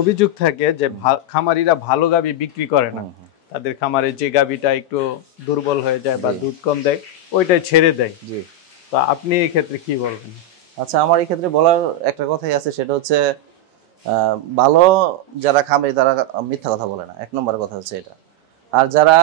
অভিযোগ থাকে যে খামারিরা ভালো গাভী বিক্রি করে না, তাদের খামারে যে গাভীটা একটু দুর্বল হয়ে যায় বা দুধ কম দেয় ওইটাই ছেড়ে দেয়। জি, তো আপনি এই ক্ষেত্রে কি বলবেন? আচ্ছা, আমার এই ক্ষেত্রে বলার একটা কথাই আছে, সেটা হচ্ছে ভালো যারা খামারি তারা মিথ্যা কথা বলে না, এক নম্বর কথা হচ্ছে এটা। আর যারা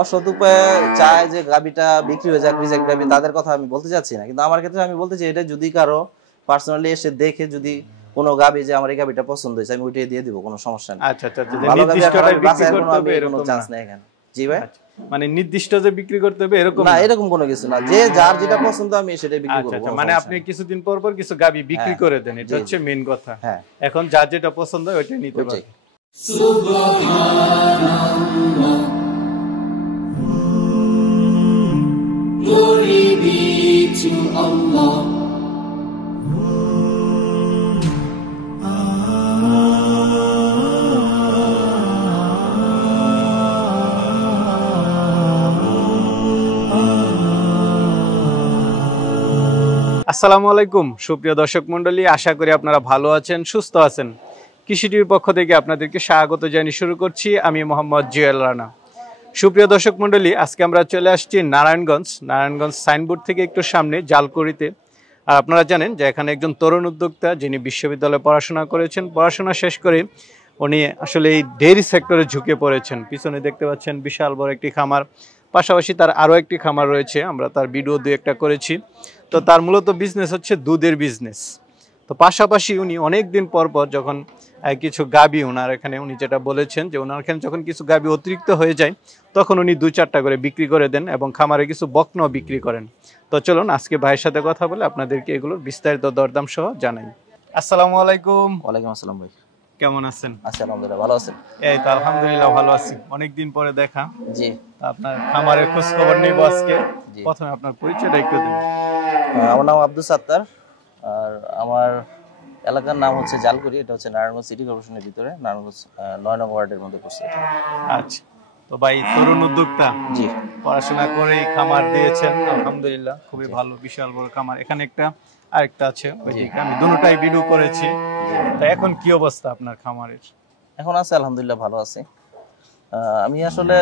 অসৎ উপায়ে চায় যে গাভীটা বিক্রি হয়ে যাক, রিজেক্ট গাভী, তাদের কথা আমি বলতে চাচ্ছি না। কিন্তু আমার ক্ষেত্রে আমি বলতে চাই, এটা যদি কারো পার্সোনালি এসে দেখে যদি কোনো গাভী যে আমার এই গাভীটা পছন্দ হয়েছে, আমি ওইটাই দিয়ে দিব, কোনো সমস্যা নেই। আচ্ছা আচ্ছা, নির্দিষ্টটাই বিক্রি করতে হবে এরকম চান্স নেই এখানে। জি ভাই, মানে নির্দিষ্ট যে বিক্রি করতে হবে এরকম না, এরকম কোনো কিছু না, যে যার যেটা পছন্দ আমি সেটাই বিক্রি করব। আচ্ছা, মানে আপনি কিছুদিন পর পর কিছু গাভী বিক্রি করে দেন, এটা হচ্ছে মেইন কথা। হ্যাঁ, এখন যার যেটা পছন্দ ওইটাই নিতে পারেন। সুবহানাল্লাহ, glory be to Allah. আসসালামু আলাইকুম সুপ্রিয় দর্শক মণ্ডলী, আশা করি আপনারা ভালো আছেন, সুস্থ আছেন। কৃষি টিভির পক্ষ থেকে আপনাদেরকে স্বাগত জানিয়ে শুরু করছি আমি মোহাম্মদ জুয়েল রানা। সুপ্রিয় দর্শক মণ্ডলী, আজকে আমরা চলে আসছি নারায়ণগঞ্জ সাইনবোর্ড থেকে একটু সামনে জালকুড়িতে। আর আপনারা জানেন যে এখানে একজন তরুণ উদ্যোক্তা, যিনি বিশ্ববিদ্যালয়ে পড়াশোনা করেছেন, পড়াশোনা শেষ করে উনি আসলে এই ডেইরি সেক্টরে ঝুঁকে পড়েছেন। পিছনে দেখতে পাচ্ছেন বিশাল বড় একটি খামার, পাশাপাশি তার আরও একটি খামার রয়েছে, আমরা তার ভিডিও দুই একটা করেছি। তো তার মূলত বিজনেস হচ্ছে দুধের বিজনেস। তো পাশাপাশি উনি অনেক দিন পর পর যখন কিছু গাভী ওনার এখানে, উনি যেটা বলেছেন যে ওনার এখানে যখন কিছু গাভী অতিরিক্ত হয়ে যায় তখন উনি 2-4টা করে বিক্রি করে দেন এবং খামারে কিছু বকনাও বিক্রি করেন। তো চলুন আজকে ভাইয়ের সাথে কথা বলে আপনাদেরকে এগুলোর বিস্তারিত দরদাম সহ জানাই। আসসালামু আলাইকুম। ওয়ালাইকুম আসসালাম ভাই, কেমন আছেন? আছি আলহামদুলিল্লাহ, ভালো আছেন? এই তো আলহামদুলিল্লাহ ভালো আছি, অনেকদিন পরে দেখা। জি, আপনার খামারের খোঁজ খবর নেব আজকে। প্রথমে আপনার পরিচয়টা একটু দিন। আমার নাম আব্দুল সাত্তার, আর আমার এলাকার নাম হচ্ছে জালকুড়ি। এটা হচ্ছে নারায়ণগঞ্জ সিটি কর্পোরেশনের ভিতরে, নারায়ণগঞ্জ 9 নং ওয়ার্ডের মধ্যে পড়ছে। আচ্ছা, তো ভাই তরুণ উদ্যোক্তা, জি, পড়াশোনা করেই খামার দিয়েছেন, আলহামদুলিল্লাহ খুবই ভালো, বিশাল বড় খামার। এখানে একটা আরেকটা আছে, ওইদিকে আমি দুটোটাই ভিডিও করেছি। তো এখন কি অবস্থা আপনার খামারের? এখন আছে আলহামদুলিল্লাহ, ভালো আছে। আমি আসলে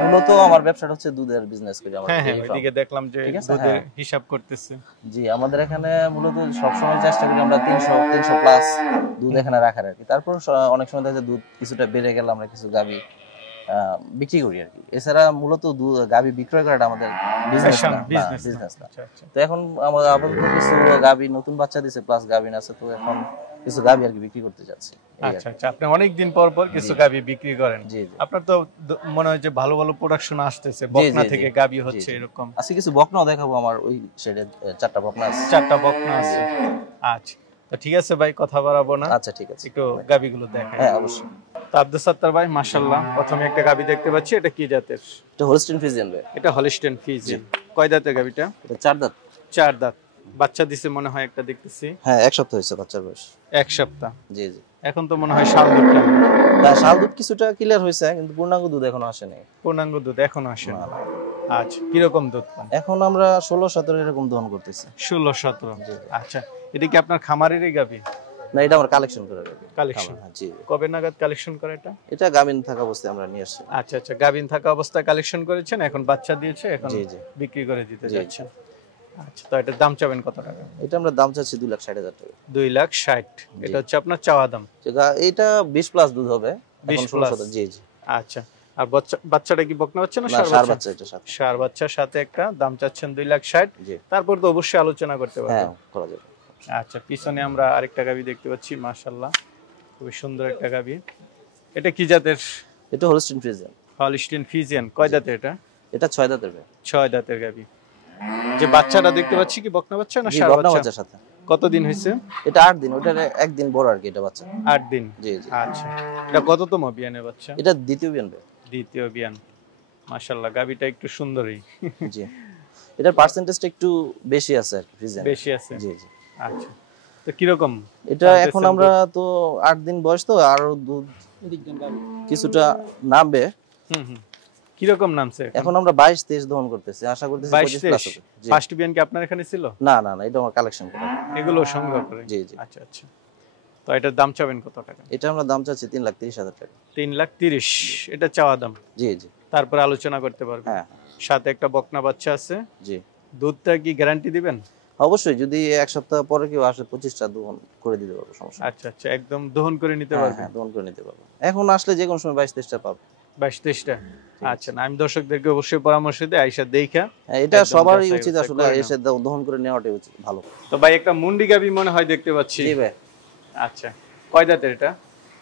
মূলত আমার ব্যবসাটা হচ্ছে দুধের বিজনেস করি। আমরা ওইদিকে দেখলাম যে দুধের হিসাব করতেছে। জি, আমাদের এখানে মূলত সবসময় চেষ্টা করি আমরা 300 প্লাস দুধ এখানে রাখার আর কি। তারপর অনেক সময় দেখা যায় দুধ কিছুটা বেড়ে গেলে আমরা কিছু গাভী বিক্রি করি আর কি। এছাড়া মূলত গাভী বিক্রয় করাটা আমাদের বিজনেস না। তো এখন আমাদের আপাতত কিছু গাভী নতুন বাচ্চা দিছে, প্লাস গাভীন আছে, তো এখন কিছু গাভী আর কি বিক্রি করতে যাচ্ছি। আচ্ছা আচ্ছা, আপনি অনেক দিন পর পর কিছু গাভী বিক্রি করেন। জি, আপনার তো মনে হয় যে ভালো ভালো প্রোডাকশন আসতেছে, বকনা থেকে গাভী হচ্ছে এরকম। আজকে কিছু বকনাও দেখাবো, আমার ওই সাইডে 4টা বকনা আছে। 4টা বকনা আছে। আচ্ছা, তো ঠিক আছে ভাই, কথা বাড়াবো না। আচ্ছা ঠিক আছে, একটু গাভীগুলো দেখাই। হ্যাঁ অবশ্যই। তো আব্দুল সাত্তার ভাই, মাশাআল্লাহ, প্রথমে একটা গাভী দেখতে পাচ্ছি, এটা কি জাতের? এটা হলস্টেইন ফ্রিজিয়ান ভাই। এটা হলস্টেইন ফ্রিজিয়ান। কয় দাঁতের গাভীটা? এটা 4 দাঁত। 4 দাঁত। বাচ্চা দিছে মনে হয় একটা, দেখতেছি। হ্যাঁ, 1 সপ্তাহ হয়েছে বাচ্চার বয়স। 1 সপ্তাহ। জি জি। এখন তো মনে হয় শাল দুধ কেমন? না, শাল দুধ কিছুটা ক্লিয়ার হয়েছে, কিন্তু পূর্ণাঙ্গ দুধ এখনো আসেনি। পূর্ণাঙ্গ দুধ এখনো আসেনি। আচ্ছা, কি রকম দুধ পান? এখন আমরা 16-17 এরকম দহন করতেছি। 16-17। আচ্ছা, এটা কি আপনার খামারেরই গাভী? না, এটা আমরা কালেকশন করে রাখি। কালেকশন? জি। কবে নাগাদ কালেকশন করে এটা? এটা গাভিন থাকা অবস্থায় আমরা নিয়ে আসছি। আচ্ছা আচ্ছা, গাভিন থাকা অবস্থায় কালেকশন করেছেন, এখন বাচ্চা দিয়েছে, এখন বিক্রি করে দিতে যাচ্ছেন। আচ্ছা, তো এটার দাম চাবেন কত টাকা? এটা আমরা দাম চাচ্ছি 2,60,000 টাকা। 2,60,000। এটা হচ্ছে আপনার চাওয়া দাম? এটা 20 প্লাস দুধ হবে। 20 প্লাস? জি জি। আচ্ছা, আর বাচ্চাটা কি বকনা বাচ্চা না ষাঁড় বাচ্চা? এটা সাথে ষাঁড় বাচ্চার সাথে একটা দাম চাচ্ছেন 2,60,000। তারপর তো অবশ্যই আলোচনা করতে পারবেন। হ্যাঁ, করা যাবে। আচ্ছা, পিছনে আমরা আরেকটা গাভী দেখতে পাচ্ছি, মাশাআল্লাহ খুবই সুন্দর একটা গাভী। এটা কি জাতের? এটা হলস্টেইন ফ্রিজিয়ান। Holstein Friesian. কয় দাঁতের এটা? এটা 6 দাঁতের ভাই। 6 দাঁতের গাভী। যে বাচ্চাটা দেখতে পাচ্ছি কি বকনা বাচ্চা না ষাঁড় বাচ্চা? বাচ্চার সাথে। কতদিন হয়েছে? এটা 8 দিন, ওটার একদিন বড় আর কি, এটা বাচ্চা 8 দিন। জি জি। আচ্ছা, এটা কততম বিয়ানের বাচ্চা? এটা দ্বিতীয় বিয়ান ভাই। দ্বিতীয় বিয়ান। মাশাআল্লাহ, গাভীটা একটু সুন্দরই। জি, এটার পার্সেন্টেজটা একটু বেশি আছে আর কি, ফ্রিজিয়ান বেশি আছে। জি জি। আচ্ছা, তো কি রকম এটা? এখন আমরা তো 8 দিন বয়স, তো আর দুধ কিছুটা নামবে। কি রকম নামছে? এখন আমরা 22-23 দহন করতেছি, আশা করতেছি 25 প্লাস হবে। জি। ফার্স্ট বিয়ান কি আপনার এখানে ছিল? না না না, এটা আমরা কালেকশন করা, এগুলো সংগ্রহ করে। জি জি। আচ্ছা আচ্ছা, তো এটার দাম চাবেন কত টাকা? এটা আমরা দাম চাচ্ছি 3,30,000 টাকা। 3,30,000 এটা চাওয়া দাম। জি জি। তারপর আলোচনা করতে পারবেন। হ্যাঁ। সাথে একটা বকনা বাচ্চা আছে। জি। দুধটা কি গ্যারান্টি দিবেন? অবশ্যই, যদি এক সপ্তাহ পরে কেউ আসে 25টা দহন করে দিতে পারবো, সমস্যা নেই। আচ্ছা আচ্ছা, একদম দহন করে নিতে হ্যাঁ পারবেন। হ্যাঁ, দহন করে নিতে পারবো। এখন আসলে যে কোনো সময় 22-23টা পাবো। 22-23টা। আচ্ছা, না আমি দর্শকদেরকে অবশ্যই পরামর্শ দিই আইসা দেখা। হ্যাঁ, এটা সবারই উচিত আসলে এসে দহন করে নেওয়াটাই উচিত, ভালো। তো ভাই একটা মুন্ডি গাবি মনে হয় দেখতে পাচ্ছি। জি ভাই। আচ্ছা, কয় দাঁতের এটা?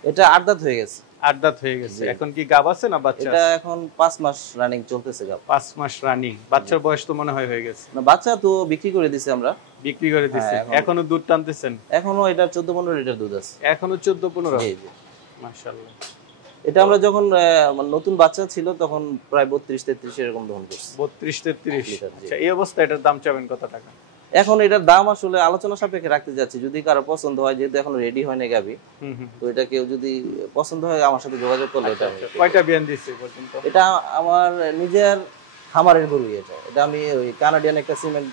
এটা 8 দাঁত হয়ে গেছে। 8 দাঁত হয়ে গেছে। এখন কি গাব আছে না বাচ্চা? এটা এখন 5 মাস রানিং চলতেছে গাব। 5 মাস রানিং। বাচ্চার বয়স তো মনে হয় হয়ে গেছে। না, বাচ্চা তো বিক্রি করে দিছি আমরা। বিক্রি করে দিছে। এখনো দুধ টানতেছেন? এখনো এটা 14-15 লিটার দুধ আছে। এখনো 14-15? জি জি। মাশাআল্লাহ। এটা আমরা যখন নতুন বাচ্চা ছিল তখন প্রায় 32-33 এরকম দহন করছি। 32-33 লিটার। আচ্ছা, এই অবস্থায় এটার দাম চাবেন কত টাকা? এখন এটার দাম আসলে আলোচনা সাপেক্ষে রাখতে যাচ্ছি, যদি কারো পছন্দ হয়, যেহেতু এখন রেডি হয় না গাবি। তো এটা কেউ যদি পছন্দ হয় আমার সাথে যোগাযোগ করলে এটা। কয়টা বিয়ান দিছে পর্যন্ত? এটা আমার নিজের খামারের গরু। এটা আমি ওই কানাডিয়ান একটা সিমেন্ট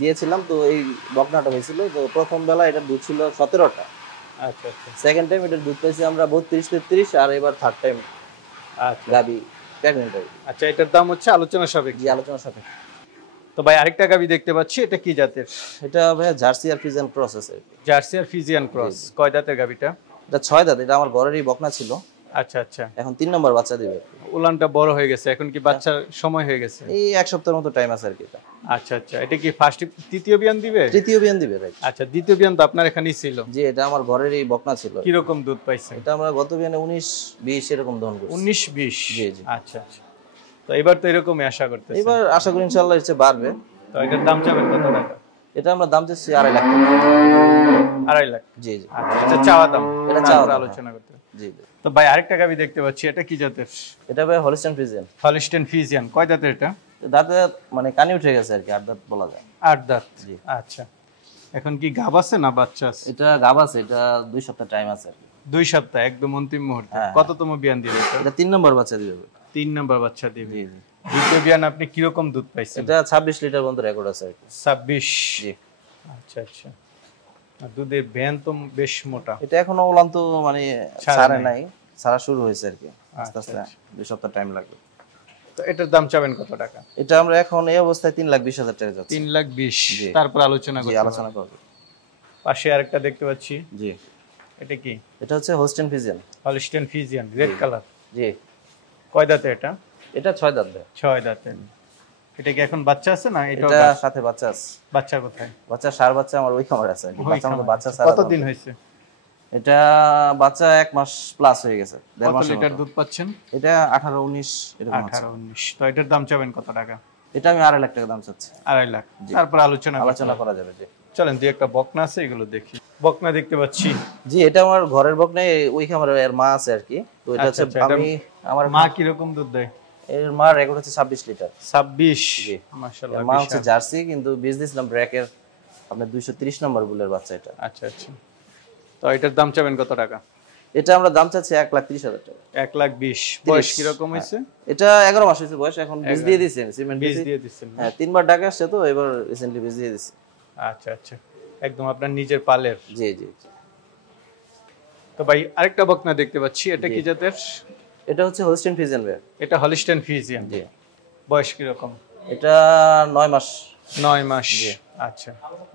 দিয়েছিলাম, তো এই বকনাটা হয়েছিল। তো প্রথম বেলা এটার দুধ ছিল 17টা। আচ্ছা আচ্ছা। সেকেন্ড টাইম এটার দুধ পাইছি আমরা 32-33, আর এবার থার্ড টাইম গাবি প্রেগন্যান্ট। আচ্ছা, এটার দাম হচ্ছে আলোচনা সাপেক্ষে। জি, আলোচনা সাপেক্ষে। তো ভাই আরেকটা গাবি দেখতে পাচ্ছি, এটা কি জাতের? এটা ভাই জার্সি আর ফিজিয়ান ক্রস আছে। জার্সি আর ফিজিয়ান ক্রস। কয় দাঁতের গাবিটা? এটা 6 দাঁত। এটা আমার ঘরেরই বকনা ছিল। আচ্ছা আচ্ছা। এখন 3 নম্বর বাচ্চা দিবে। উলানটা বড় হয়ে গেছে, এখন কি বাচ্চার সময় হয়ে গেছে? এই এক সপ্তাহের মতো টাইম আছে আর কি। এটা আচ্ছা আচ্ছা। এটা কি ফার্স্ট তৃতীয় বিয়ান দিবে? তৃতীয় বিয়ান দিবে ভাই। আচ্ছা, দ্বিতীয় বিয়ান তো আপনার এখানেই ছিল। জি, এটা আমার ঘরেরই বকনা ছিল। কি রকম দুধ পাইছেন? এটা আমরা গত বিয়ানে 19-20 এরকম দহন করছি। 19-20? জি জি। আচ্ছা আচ্ছা। তো এবার তো এরকমই আশা করতেছি। এবার আশা করি ইনশাআল্লাহ এর চেয়ে বাড়বে। তো এটার দাম চাবেন কত টাকা? এটা আমরা দাম চাচ্ছি 2.5 লাখ টাকা। 2.5 লাখ? জি জি। আচ্ছা, এটা চাওয়া দাম। এটা চাওয়া দাম, আলোচনা করতে। জি জি। তো ভাই আরেকটা গাবি দেখতে পাচ্ছি, এটা কি জাতের? এটা ভাই হলিস্টাইন ফ্রিজিয়ান। Holstein Friesian. কয় দাঁতের এটা? দাঁতে মানে কানে উঠে গেছে আর কি, 8 দাঁত বলা যায়। 8 দাঁত। জি। আচ্ছা, এখন কি গাব আছে না বাচ্চা আছে? এটা গাব আছে। এটা 2 সপ্তাহ টাইম আছে আর কি। 2 সপ্তাহ, একদম অন্তিম মুহূর্তে। কততম বিয়ান দিবে এটা? এটা 3 নম্বর বাচ্চা দিবে। 3 নাম্বার বাচ্চা দিবে। জি জি। দ্বিতীয় বিয়ান আপনি কি রকম দুধ পাইছেন? এটা 26 লিটার পর্যন্ত রেকর্ড আছে আর কি। 26? জি। আচ্ছা আচ্ছা। আর দুধের ভ্যান তো বেশ মোটা। এটা এখনো উলান তো মানে ছাড়ে নাই, ছাড়া শুরু হয়েছে আর কি। আস্তে আস্তে 2 সপ্তাহ টাইম লাগবে। তো এটার দাম চাবেন কত টাকা? এটা আমরা এখন এই অবস্থায় 3,20,000 টাকা যাচ্ছে। 3,20,000। তারপর আলোচনা জি, করতে আলোচনা করব। পাশে আরেকটা দেখতে পাচ্ছি। জি। এটা কি? এটা হচ্ছে Holstein Friesian. Holstein Friesian, red colour. জি। কয় দাঁতে এটা? এটা 6 দাঁত ভাই। 6 দাঁতে। এটা কি এখন বাচ্চা আছে না? এটা সাথে বাচ্চা আছে। বাচ্চা কোথায়? বাচ্চা সার বাচ্চা আমার ওই খামারে আছে আর কি। বাচ্চা আমাদের বাচ্চা সারা। কতদিন হয়েছে? এটা বাচ্চা 1 মাস প্লাস হয়ে গেছে। 1.5 মাস। কত লিটার দুধ পাচ্ছেন? এটা 18-19 এরকম আছে। 18-19। তো এটার দাম চাবেন কত টাকা? এটা আমি 2.5 লাখ টাকা দাম চাচ্ছি। 2.5 লাখ। তারপর আলোচনা করা যাবে। জি। চলেন, দুই একটা বকনা আছে, এগুলো দেখি। বকনা দেখতে পাচ্ছি। জি, এটা আমার ঘরের বকনা। ওই খামারে এর মা আছে আর কি। তো এটা হচ্ছে আমার মা কি রকম দুধ দেয়? এর মা রেকর্ড হচ্ছে 26 লিটার। 26? জি। মাশাআল্লাহ। মা হচ্ছে জার্সি, কিন্তু বিজনেস নাম ব্র্যাকের আপনার 230 নম্বর বুলের বাচ্চা এটা। আচ্ছা আচ্ছা। তো এটার দাম চাবেন কত টাকা? এটা আমরা দাম চাচ্ছি 1,30,000 টাকা। 1,20,000। বয়স কি রকম হয়েছে? এটা 11 মাস হয়েছে বয়স। এখন বীজ দিয়ে দিয়েছেন, সিমেন্ট বীজ দিয়ে দিয়েছেন। হ্যাঁ, 3 বার ঢাকা আসছে, তো এবার রিসেন্টলি বীজ দিয়ে দিয়েছি। আচ্ছা আচ্ছা, একদম আপনার নিজের পালের। জি জি। তো ভাই আরেকটা বকনা দেখতে পাচ্ছি, এটা কি জাতের? এটা হচ্ছে হোস্টেন ফিজিয়ান ভাই। এটা হলিস্টাইন ফিজিয়ান। জি। বয়স কি রকম? এটা 9 মাস। 9 মাস। আচ্ছা,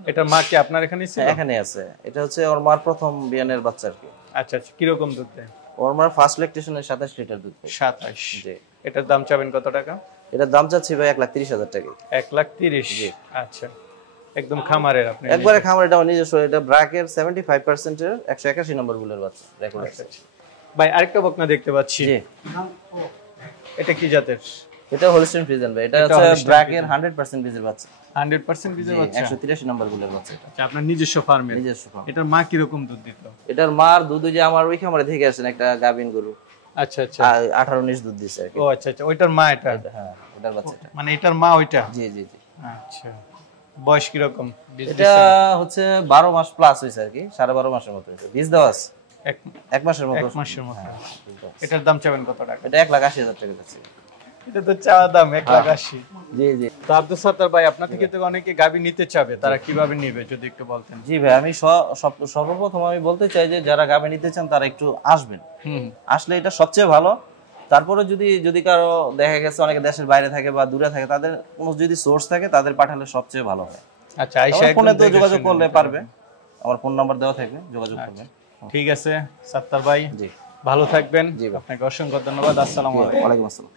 এটা মা কি আপনার এখানেই ছিল? এখানে আছে। এটা হচ্ছে ওর মার প্রথম বিয়ানের বাচ্চা আর কি। আচ্ছা আচ্ছা। কি রকম দুধ দেয়? ওর মার ফার্স্ট ল্যাকটেশনে 27 লিটার দুধ পায়। 27? জি। এটার দাম চাবেন কত টাকা? এটার দাম চাচ্ছি ভাই 1,30,000 টাকা। 1,30,000? জি। আচ্ছা, একদম খামারের আপনি? একবারে খামার। এটা আমার নিজস্ব। এটা ব্র্যাকের 75% এর 181 নম্বর বুলের বাচ্চা রেকর্ড আছে। ভাই আরেকটা বকনা দেখতে পাচ্ছি। জি। এটা কি জাতের? এটা হোলস্টাইন ফ্রিজিয়ান ভাই। এটা হচ্ছে ব্র্যাকের 100% বীজের বাচ্চা। 100% বীজের বাচ্চা? 183 নম্বর বুলের বাচ্চা এটা। আচ্ছা, আপনার নিজস্ব ফার্মের? নিজস্ব ফার্ম। এটার মা কি রকম দুধ দিত? এটার মার দুধ যে আমার ওই খামারে থেকে আসেন একটা গাবিন গরু। আচ্ছা আচ্ছা। 18-19 দুধ দিছে আর কি। ও আচ্ছা আচ্ছা, ওইটার মা এটা? হ্যাঁ, এটার বাচ্চাটা। মানে এটার মা ওইটা? জি জি জি। আচ্ছা, বয়স কি রকম? এটা হচ্ছে 12 মাস প্লাস হইছে আর কি। 12.5 মাসের মতো হইছে। বীজ দেওয়া আছে 1 মাসের মতো। 1 মাসের মতো। এটার দাম চাবেন কত টাকা? এটা 1,80,000 টাকা যাচ্ছে। এটা তো চাওয়া দাম 1,80,000। জি জি। তো আব্দুল সত্তার ভাই, আপনার থেকে তো অনেকে গাভী নিতে চাবে, তারা কিভাবে নেবে যদি একটু বলতেন? জি ভাই, আমি সর্বপ্রথম আমি বলতে চাই যে যারা গাভী নিতে চান তারা একটু আসবেন, আসলে এটা সবচেয়ে ভালো। তারপরে যদি কারো দেখা গেছে অনেকে দেশের বাইরে থাকে বা দূরে থাকে, তাদের কোনো যদি সোর্স থাকে তাদের পাঠালে সবচেয়ে ভালো হয়। আচ্ছা, আইসা ফোনে তো যোগাযোগ করলে পারবে, আমার ফোন নাম্বার দেওয়া থাকবে, যোগাযোগ করবেন। ঠিক আছে সত্তার ভাই, জি ভালো থাকবেন। জি, আপনাকে অসংখ্য ধন্যবাদ। আসসালামু আলাইকুম। ওয়ালাইকুম আসসালাম।